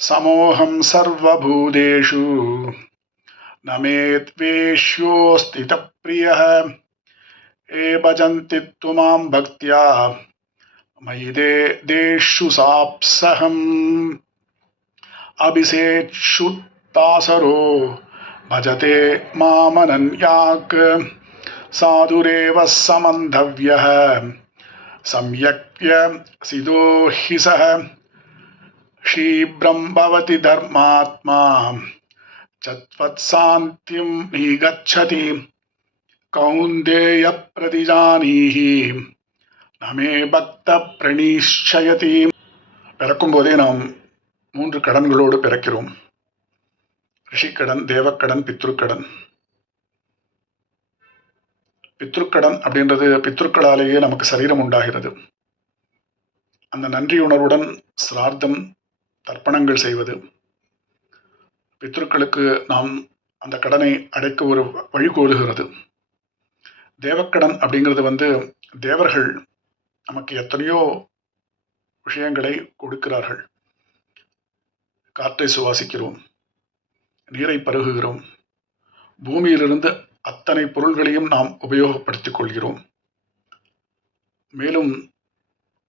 समोऽहं सर्वभूतेषु। न मे द्वेष्योऽस्तितप्रियः। ये भजन्ति त्वमां भक्त्या। मयि ते देषु साप्सहम्। अभिषेक्षु तासरो। भजते मामनन्याक् साधुरेव समन्धव्यः। सम्यक्य सिदो हि सः। शीघ्रं भवति धर्मात्मा चत्वत्सान्त्यं निगच्छति கௌந்தேயப்பிரதிஜானீஹி நமே பக்த பிரணீஷயதி பிறக்கும் போதே நாம் மூன்று கடன்களோடு பிறக்கிறோம் ரிஷிக்கடன் தேவக்கடன் பித்ருக்கடன் பித்ருக்கடன் அப்படின்றது பித்ருக்களாலேயே நமக்கு சரீரம் உண்டாகிறது அந்த நன்றியுணர்வுடன் சிரார்த்தம் தர்ப்பணங்கள் செய்வது. பித்ருக்களுக்கு நாம் அந்த கடனை அடைக்க ஒரு வழிகோலுகிறது தேவக்கடன் அப்படிங்கிறது வந்து தேவர்கள் நமக்கு எத்தனையோ விஷயங்களை கொடுக்கிறார்கள். காற்றை சுவாசிக்கிறோம் நீரை பருகுகிறோம் பூமியிலிருந்து அத்தனை பொருள்களையும் நாம் உபயோகப்படுத்திக் கொள்கிறோம். மேலும்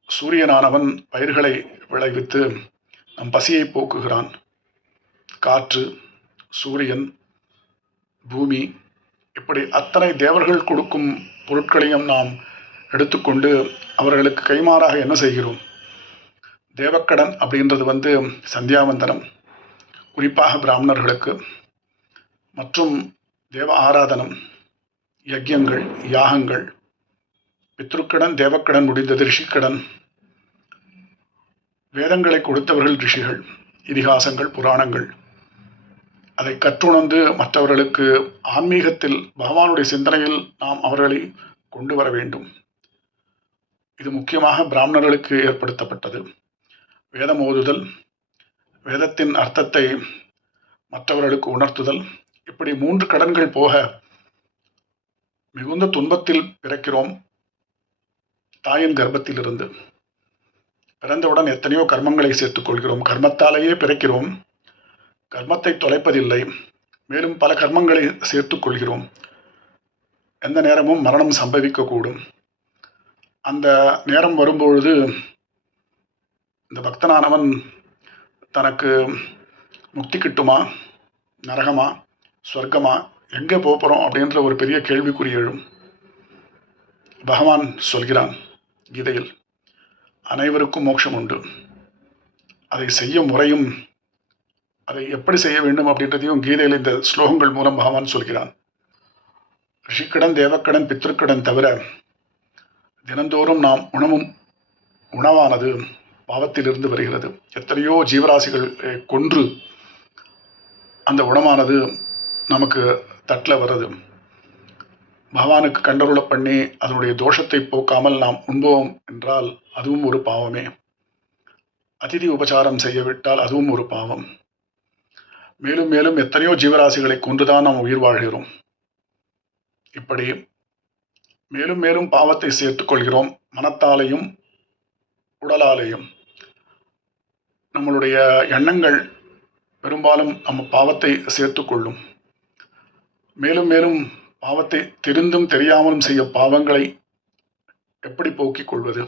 சூரியனானவன் பயிர்களை விளைவித்து நம் பசியை போக்குகிறான். காற்று சூரியன் பூமி இப்படி அத்தனை தேவர்கள் கொடுக்கும் பொருட்களையும் நாம் எடுத்துக்கொண்டு அவர்களுக்கு கைமாறாக என்ன செய்கிறோம்? தேவக்கடன் அப்படின்றது வந்து சந்தியாவந்தனம் குறிப்பாக பிராமணர்களுக்கு மற்றும் தேவ ஆராதனம் யஜ்யங்கள் யாகங்கள் பித்ருக்கடன் தேவக்கடன் முடிந்தது ரிஷிக்கடன் வேதங்களை கொடுத்தவர்கள் ரிஷிகள் இதிகாசங்கள் புராணங்கள். அதை கற்றுணர்ந்து மற்றவர்களுக்கு ஆன்மீகத்தில் பகவானுடைய சிந்தனையில் நாம் அவர்களை கொண்டு வர வேண்டும். இது முக்கியமாக பிராமணர்களுக்கு ஏற்படுத்தப்பட்டது. வேதம் ஓதுதல் வேதத்தின் அர்த்தத்தை மற்றவர்களுக்கு உணர்த்துதல் இப்படி மூன்று கடன்கள் போக மிகுந்த துன்பத்தில் பிறக்கிறோம் தாயின் கர்ப்பத்திலிருந்து. பிறந்தவுடன் எத்தனையோ கர்மங்களை சேர்த்துக் கொள்கிறோம் கர்மத்தாலேயே பிறக்கிறோம். கர்மத்தை தொலைப்பதில்லை. மேலும் பல கர்மங்களை சேர்த்துக் கொள்கிறோம் எந்த நேரமும் மரணம் சம்பவிக்கக்கூடும். அந்த நேரம் வரும்பொழுது இந்த பக்தனானவன் தனக்கு முக்தி கிட்டுமா? நரகமா? சொர்க்கமா எங்கே போகிறோம் அப்படின்ற ஒரு பெரிய கேள்விக்குறி எழும். பகவான் சொல்கிறான் கீதையில். அனைவருக்கும் மோட்சம் உண்டு. அதை செய்ய முறையும் அதை எப்படி செய்ய வேண்டும் அப்படின்றதையும் கீதையில் இந்த ஸ்லோகங்கள் மூலம் பகவான் சொல்கிறான். ரிஷிக்கடன் தேவக்கடன் பித்ருக்கடன் தவிர தினந்தோறும் நாம் உணவும் உணவானது பாவத்திலிருந்து வருகிறது. எத்தனையோ ஜீவராசிகள் கொன்று அந்த உணவானது நமக்கு தட்டில் வருது பகவானுக்கு கண்டருள பண்ணி அதனுடைய தோஷத்தை போக்காமல் நாம் உண்போம் என்றால் அதுவும் ஒரு பாவமே. அதிதி உபசாரம் செய்யவிட்டால் அதுவும் ஒரு பாவம். மேலும் மேலும் எத்தனையோ ஜீவராசிகளை கொன்றுதான் நாம் உயிர் வாழ்கிறோம். இப்படி மேலும் மேலும் பாவத்தை சேர்த்துக்கொள்கிறோம் மனத்தாலையும் உடலாலையும். உடலாலேயும் நம்மளுடைய எண்ணங்கள் பெரும்பாலும் நம்ம பாவத்தை சேர்த்துக்கொள்ளும் மேலும் மேலும் பாவத்தை தெரிந்தும் தெரியாமலும் செய்ய பாவங்களை எப்படி போக்கிக் கொள்வது?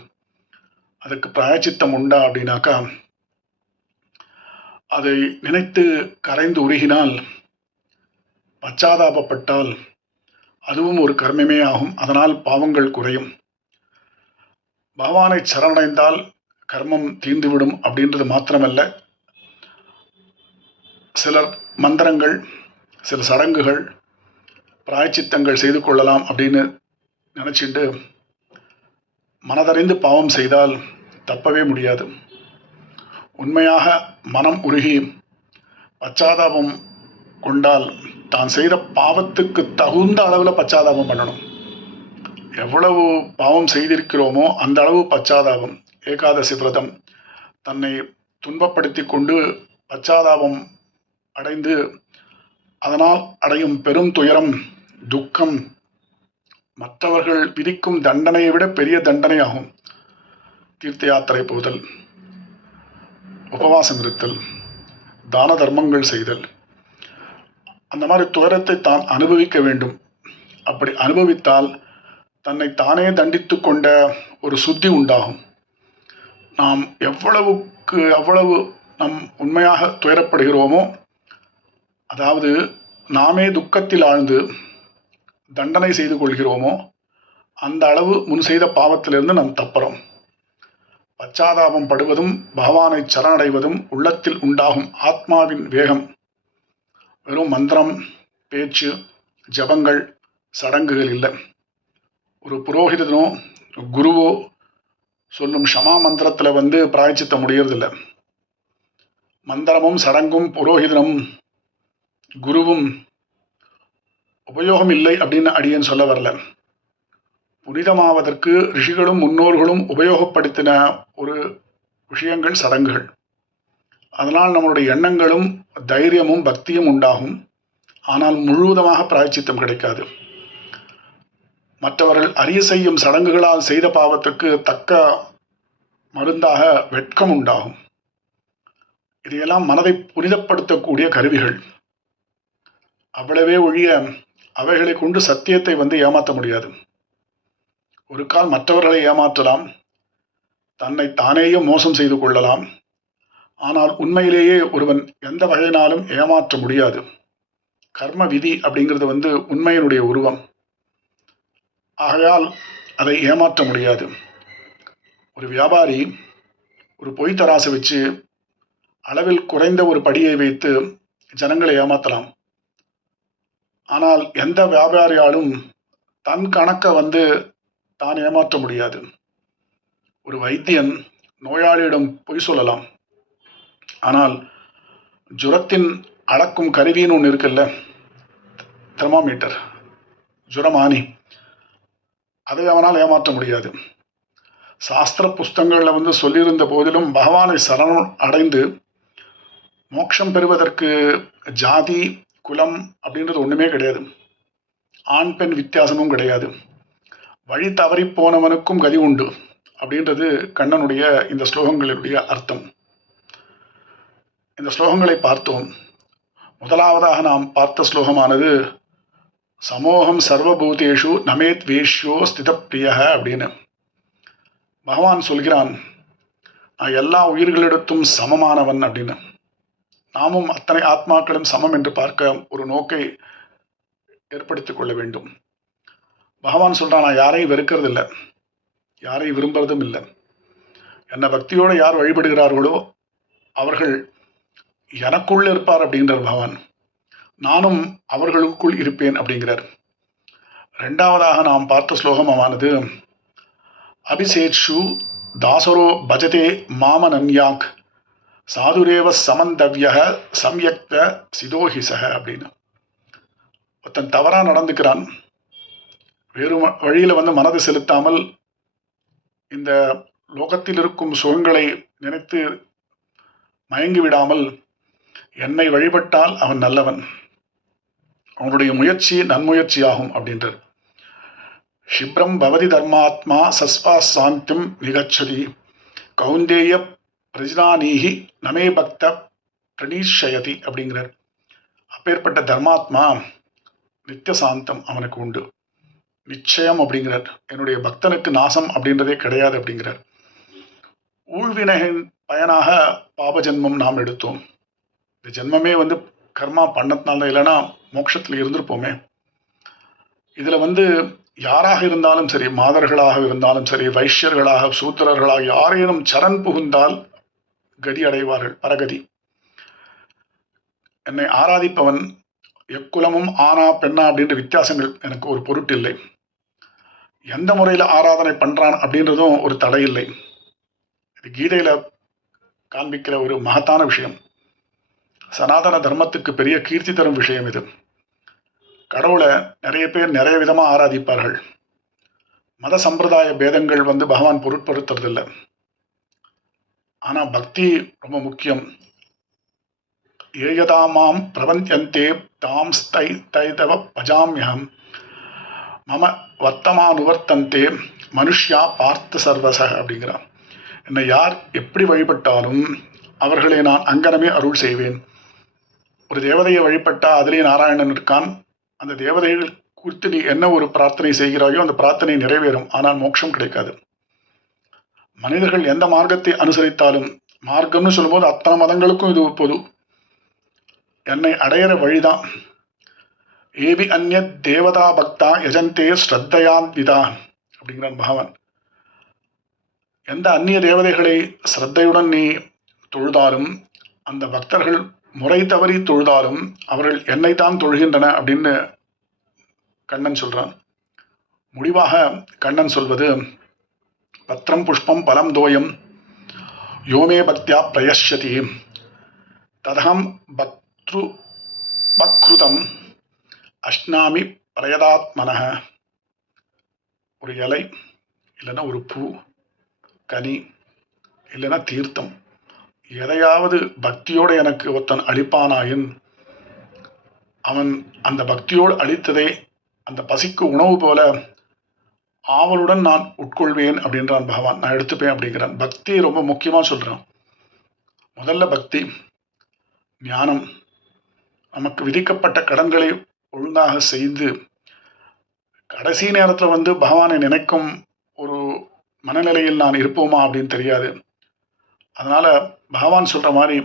அதுக்கு பிராயச்சித்தம் உண்டா அப்படின்னாக்கா அதை நினைத்து கரைந்து உருகினால் பச்சாதாபப்பட்டால் அதுவும் ஒரு கர்மமே ஆகும். அதனால் பாவங்கள் குறையும். பகவானை சரணடைந்தால் கர்மம் தீர்ந்துவிடும் அப்படின்றது மாத்திரமல்ல. சிலர் மந்திரங்கள் சில சடங்குகள் பிராய்ச்சித்தங்கள் செய்து கொள்ளலாம் அப்படின்னு நினச்சிட்டு மனதறிந்து பாவம் செய்தால் தப்பவே முடியாது. உண்மையாக மனம் உருகி பச்சாதாபம் கொண்டால் தான் செய்த பாவத்துக்கு தகுந்த அளவில் பச்சாதாபம் பண்ணணும். எவ்வளவு பாவம் செய்திருக்கிறோமோ அந்த அளவு பச்சாதாபம் ஏகாதசி விரதம் தன்னை துன்பப்படுத்தி கொண்டு பச்சாதாபம் அடைந்து அதனால் அடையும் பெரும் துயரம் துக்கம் மற்றவர்கள் விதிக்கும் தண்டனையை விட பெரிய தண்டனை ஆகும் தீர்த்த யாத்திரை போதல் உபவாசம் இருத்தல் தான தர்மங்கள் செய்தல். அந்த மாதிரி துயரத்தை தான் அனுபவிக்க வேண்டும். அப்படி அனுபவித்தால் தன்னை தானே தண்டித்து கொண்ட ஒரு சுத்தி உண்டாகும். நாம் எவ்வளவுக்கு எவ்வளவு நம் உண்மையாக துயரப்படுகிறோமோ அதாவது நாமே துக்கத்தில் ஆழ்ந்து தண்டனை செய்து கொள்கிறோமோ அந்த அளவு முன் செய்த பாவத்திலிருந்து நாம் தப்புறோம். பச்சாதாபம் படுவதும் பகவானை சரணடைவதும் உள்ளத்தில் உண்டாகும் ஆத்மாவின் வேகம். வெறும் மந்திரம் பேச்சு ஜபங்கள் சடங்குகள் இல்லை. ஒரு புரோகிதனோ குருவோ சொல்லும் ஷமா மந்திரத்தில் வந்து பிராய்ச்சித்த முடியறதில்லை. மந்திரமும் சடங்கும் புரோகிதனும் குருவும் உபயோகம் இல்லை அப்படின்னு அடியேன் சொல்ல வரல. புனிதமாவதற்கு ரிஷிகளும் முன்னோர்களும் உபயோகப்படுத்தின ஒரு விஷயங்கள் சடங்குகள். அதனால் நம்மளுடைய எண்ணங்களும் தைரியமும் பக்தியும் உண்டாகும். ஆனால் முழுவதுமாக பிராய்ச்சித்தம் கிடைக்காது. மற்றவர்கள் அறிய செய்யும் சடங்குகளால் செய்த பாவத்துக்கு தக்க மருந்தாக வெட்கம் உண்டாகும். இதையெல்லாம் மனதை புனிதப்படுத்தக்கூடிய கருவிகள். அவ்வளவே ஒழிய அவைகளை கொண்டு சத்தியத்தை வந்து ஏமாற்ற முடியாது. ஒரு கால் மற்றவர்களை ஏமாற்றலாம் தன்னை தானேயும் மோசம் செய்து கொள்ளலாம். ஆனால் உண்மையிலேயே ஒருவன் எந்த வகையினாலும் ஏமாற்ற முடியாது. கர்ம விதி அப்படிங்கிறது வந்து உண்மையினுடைய உருவம். ஆகையால் அதை ஏமாற்ற முடியாது. ஒரு வியாபாரி ஒரு பொய் தராசை வச்சு அளவில் குறைந்த ஒரு படியை வைத்து ஜனங்களை ஏமாற்றலாம் ஆனால் எந்த வியாபாரியாலும் தன் கணக்கை வந்து தான் ஏமாற்ற முடியாது. ஒரு வைத்தியன் நோயாளியிடம் பொய் சொல்லலாம். ஆனால் ஜுரத்தின் அளக்கும் கருவின்னு ஒன்று இருக்குல்ல? தெர்மாமீட்டர். ஜுரமானி. அதை அவனால் ஏமாற்ற முடியாது. சாஸ்திர புஸ்தகங்களில் வந்து சொல்லியிருந்த போதிலும் பகவானை சரணம் அடைந்து மோட்சம் பெறுவதற்கு ஜாதி குலம் அப்படின்றது ஒன்றுமே கிடையாது. ஆண் பெண் வித்தியாசமும் கிடையாது. வழி தவறி போனவனுக்கும் கதி உண்டு அப்படின்றது கண்ணனுடைய இந்த ஸ்லோகங்களுடைய அர்த்தம். இந்த ஸ்லோகங்களை பார்த்தோம். முதலாவதாக நாம் பார்த்த ஸ்லோகமானது சமோகம் சர்வபூதேஷு நமேத் வேஷ்யோ ஸ்திதப்பிரிய அப்படின்னு. பகவான் சொல்கிறான் நான் எல்லா உயிர்களிடத்தும் சமமானவன் அப்படின்னு. நாமும் அத்தனை ஆத்மாக்களும் சமம் என்று பார்க்க ஒரு நோக்கை ஏற்படுத்திக் கொள்ள வேண்டும். பகவான் சொல்றான் நான் யாரையும் வெறுக்கிறது இல்லை யாரையும் விரும்புறதும் இல்லை. என்னை பக்தியோடு யார் வழிபடுகிறார்களோ அவர்கள் எனக்குள் இருப்பார் அப்படிங்கிறார் பகவான். நானும் அவர்களுக்குள் இருப்பேன் அப்படிங்கிறார். ரெண்டாவதாக நாம் பார்த்த ஸ்லோகமானது அபிஷேட்சு தாசரோ பஜதே மாமனன்யாக் சாதுரேவ சமந்தவ்ய சம்யக்த சிதோஹிசக அப்படின்னு. ஒருத்தன் தவறாக நடந்துக்கிறான். வேறு வழியில் வந்து மனது செலுத்தாமல் இந்த லோகத்தில் இருக்கும் சுகங்களை நினைத்து மயங்கி விடாமல் என்னை வழிபட்டால் அவன் நல்லவன். அவனுடைய முயற்சி நன்முயற்சியாகும் அப்படின்றார். ஷிப்ரம் பவதி தர்மாத்மா சஸ்வா சாந்திம் நிகச்சதி. கௌந்தேய பிரஜனானீகி நமே பக்த பிரணீஷயதி அப்படிங்கிறார். அப்பேற்பட்ட தர்மாத்மா நித்தியசாந்தம் அவனுக்கு உண்டு. நிச்சயம் அப்படிங்கிறார். என்னுடைய பக்தனுக்கு நாசம் அப்படின்றதே கிடையாது அப்படிங்கிறார். ஊழ்வினகின் பயனாக பாப ஜென்மம் நாம் எடுத்தோம். இந்த ஜென்மமே வந்து கர்மா பண்ணதுனால இல்லைன்னா மோட்சத்தில் இருந்திருப்போமே. இதில் வந்து யாராக இருந்தாலும் சரி மாதர்களாக இருந்தாலும் சரி வைஷ்யர்களாக சூத்திரர்களாக யாரேனும் சரண் புகுந்தால் கதி அடைவார்கள் பரகதி. என்னை ஆராதிப்பவன் எக்குலமும் ஆனா பெண்ணா அப்படின்ற வித்தியாசங்கள் எனக்கு ஒரு பொருட்டில்லை. எந்த முறையில் ஆராதனை பண்ணுறான் அப்படின்றதும் ஒரு தடை இல்லை இது கீதையில் காண்பிக்கிற ஒரு மகத்தான விஷயம். சனாதன தர்மத்துக்கு பெரிய கீர்த்தி தரும் விஷயம் இது. கடவுளை நிறைய பேர் நிறைய விதமாக ஆராதிப்பார்கள். மத சம்பிரதாய பேதங்கள் வந்து பகவான் பொருட்படுத்துறதில்லை. ஆனால் பக்தி ரொம்ப முக்கியம். ஏயதாமாம் பிரபந்தியந்தே தாம் ஸ்தை தைதவ பஜாமியம் மம வர்த்தமானுவர்த்தந்தே மனுஷ்யா பார்த்த சர்வசக அப்படிங்கிறான். என்னை யார் எப்படி வழிபட்டாலும் அவர்களை நான் அங்கனமே அருள் செய்வேன். ஒரு தேவதையை வழிபட்டா அதிலே நாராயணன் இருக்கான். அந்த தேவதைகள் குறித்து நீ என்ன ஒரு பிரார்த்தனை செய்கிறாயோ அந்த பிரார்த்தனை நிறைவேறும். ஆனால் மோட்சம் கிடைக்காது. மனிதர்கள் எந்த மார்க்கத்தை அனுசரித்தாலும் மார்க்கம்னு சொல்லும்போது அத்தனை மதங்களுக்கும் இது பொது என்னை அடையிற வழிதான். ஏபி அந்நிய தேவதா பக்தா யஜந்தே ஸ்ரத்தையாத்விதா அப்படிங்கிறான் பகவான். எந்த அந்நிய தேவதைகளை ஸ்ரத்தையுடன் நீ தொழுதாலும் அந்த பக்தர்கள் முறை தவறி தொழுதாலும் அவர்கள் என்னைத்தான் தொழுகின்றன அப்படின்னு கண்ணன் சொல்கிறான் முடிவாக கண்ணன் சொல்வது பத்திரம் புஷ்பம் பலம் தோயம் யோமே பக்தியா பிரயஷ்யதி ததகம் பக்ரு பக்ருதம் அஷ்னாமி பிரயதாத்மன ஒரு இலை இல்லைன்னா ஒரு பூ கனி இல்லைன்னா தீர்த்தம் எதையாவது பக்தியோடு எனக்கு ஒருத்தன் அளிப்பானாயின் அவன் அந்த பக்தியோடு அளித்ததை அந்த பசிக்கு உணவு போல ஆவலுடன் நான் உட்கொள்வேன் அப்படின்றான் பகவான். நான் எடுத்துப்பேன் அப்படிங்கிறான். பக்தி ரொம்ப முக்கியமாக சொல்கிறான் முதல்ல பக்தி ஞானம் நமக்கு விதிக்கப்பட்ட கடன்களை ஒழுங்காக செய்து கடைசி நேரத்தில் வந்து பகவானை நினைக்கும் ஒரு மனநிலையில் நான் இருப்போமா அப்படின்னு தெரியாது. அதனால் பகவான் சொல்கிற மாதிரி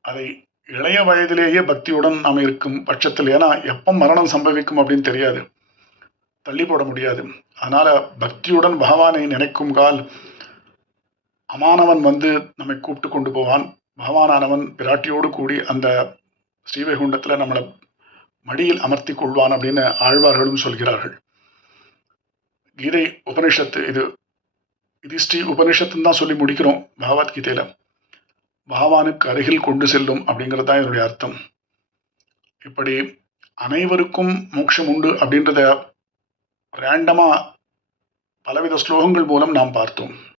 அதை இளைய வயதிலேயே பக்தியுடன் நாம் இருக்கும் பட்சத்தில் ஏன்னா எப்போ மரணம் சம்பவிக்கும் அப்படின்னு தெரியாது. தள்ளி போட முடியாது. அதனால் பக்தியுடன் பகவானை நினைக்கும் கால் அமானவன் வந்து நம்மை கூப்பிட்டு கொண்டு போவான். பகவானானவன் பிராட்டியோடு கூடி அந்த ஸ்ரீவைகுண்டத்தில் நம்மளை மடியில் அமர்த்தி கொள்வான் அப்படின்னு ஆழ்வார்களும் சொல்கிறார்கள். கீதை உபனிஷத்து இது இது ஸ்ரீ உபனிஷத்துன்னு தான் சொல்லி முடிக்கிறோம் பகவத்கீதையில். பகவானுக்கு அருகில் கொண்டு செல்லும் அப்படிங்கிறது தான் இதனுடைய அர்த்தம். இப்படி அனைவருக்கும் மோட்சம் உண்டு அப்படின்றத ரேண்டமாக பலவித ஸ்லோகங்கள் மூலம் நாம் பார்த்தோம்.